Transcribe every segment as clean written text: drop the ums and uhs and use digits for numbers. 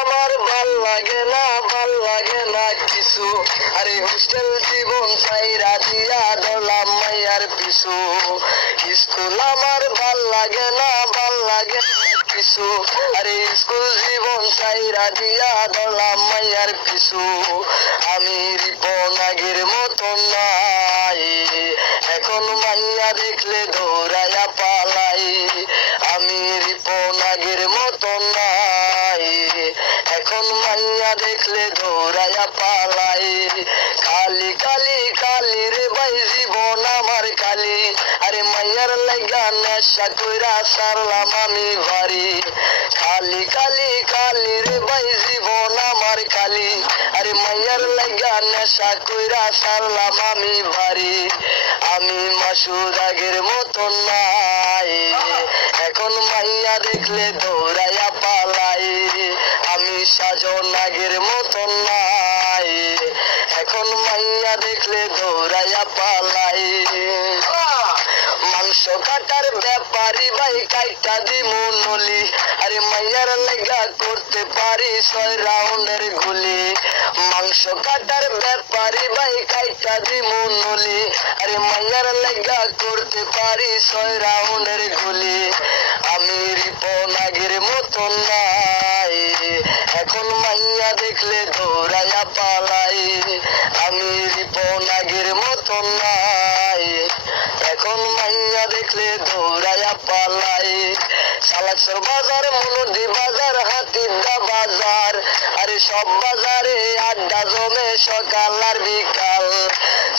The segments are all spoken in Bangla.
আমার ভাল লাগে না কিছু, আরে হোস্টেল জীবন চাইরা দিয়া ধরলাম মাইয়ার পিছু। স্কুল আমার ভাল লাগে না কিছু, আরে স্কুল জীবন চাইরা দিয়া ধরলাম মাইয়ার পিছু। আমি রিপন আগের মতন নাই, এখন মাইয়া দেখলে দৌড়াইয়া পালাই। আমি রিপন আগের মতন নাই, এখন মাইয়া দেখলে দৌড়াইয়া পালাই। খালি খালি খালি রে ভাই জীবন আমার খালি, আরে মাইয়ার লাগা নেশা কইরা সারলাম আমি বাড়ি। খালি খালি খালি রে ভাই জীবন আমার খালি, আরে মাইয়ার লাগা নেশা কইরা সারলাম আমি বাড়ি। আমি মাসুদ আগের মতন নাই, এখন মাইয়া দেখলে দৌড়াইয়া পালাই। আমি সাজন আগের মতন নাই, এখন মাইয়া দেখলে দৌড়াইয়া পালাই। মাংস কাটার ব্যাপারি ভাই কাইটা দিমু নলি, আরে মাইয়ার লাগা করতে পারি 6 রাউন্ডের গুলি। মাংস কাটার ব্যাপারি ভাই কাইটা দিমু নলি, আরে মাইয়ার লাগা করতে পারি 6 রাউন্ডের গুলি। আমি রিপন আগের মতন নাই, এখন মাইয়া দেখলে দৌড়াইয়া পালাই। আমি রিপন আগের মতন নাই, এখন মাইয়া দেখলে দৌড়াইয়া পালাই। সালাকসর বাজার, মনুদি বাজার, হাতিদা বাজার, আরে সব বাজারে আড্ডা জমে সকাল আর বিকাল।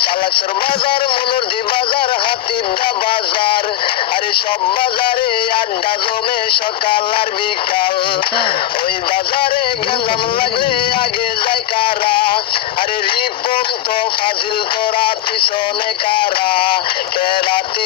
সালাকসর বাজার, মনুদি বাজার, হাতিদা বাজার, আরে সব বাজারে আড্ডা জমে সকাল আর বিকাল। ওই বাজারে গেলাম লাগলে আগে যায় কারা, আরে রিপন তো ফাজিল তোরা পিছনে কারা। কে রাতি